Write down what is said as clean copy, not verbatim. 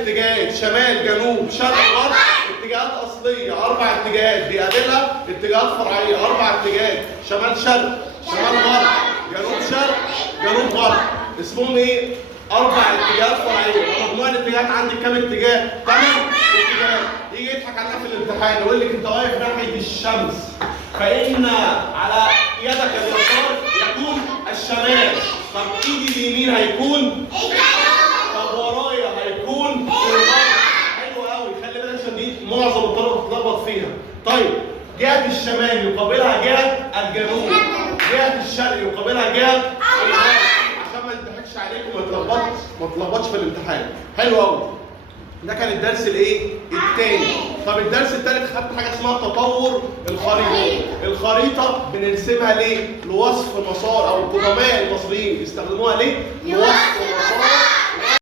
اتجاهات شمال جنوب شرق غرب، اتجاهات اصليه 4 اتجاهات بيقابلها اتجاهات فرعيه 4 اتجاهات شمال شرق شمال غرب جنوب شرق جنوب غرب، اسمهم ايه؟ 4 اتجاهات فرعيه. مجموع الاتجاهات عندك كام اتجاه؟ 8 اتجاهات. يجي يضحك علينا في الامتحان يقول لك انت واقف ناحيه الشمس فان على يدك اليسار يكون الشمال، طب ايدي اليمين هيكون طب ورايا هيكون الغرب. حلو قوي، خلي بالك عشان دي معظم الطلبه بتتلخبط فيها. طيب جهه الشمال يقابلها جهه الجنوب، جهه الشرق يقابلها جهه الغرب، عشان ما يضحكش عليكم وما تتلخبطش في الامتحان. حلو قوي. ده كان الدرس الايه؟ الثاني. طب الدرس الثالث خدت حاجه اسمها تطور الخريطه. الخريطه بنرسمها ليه؟ لوصف مسار، او القدماء المصريين بيستخدموها ليه؟ لوصف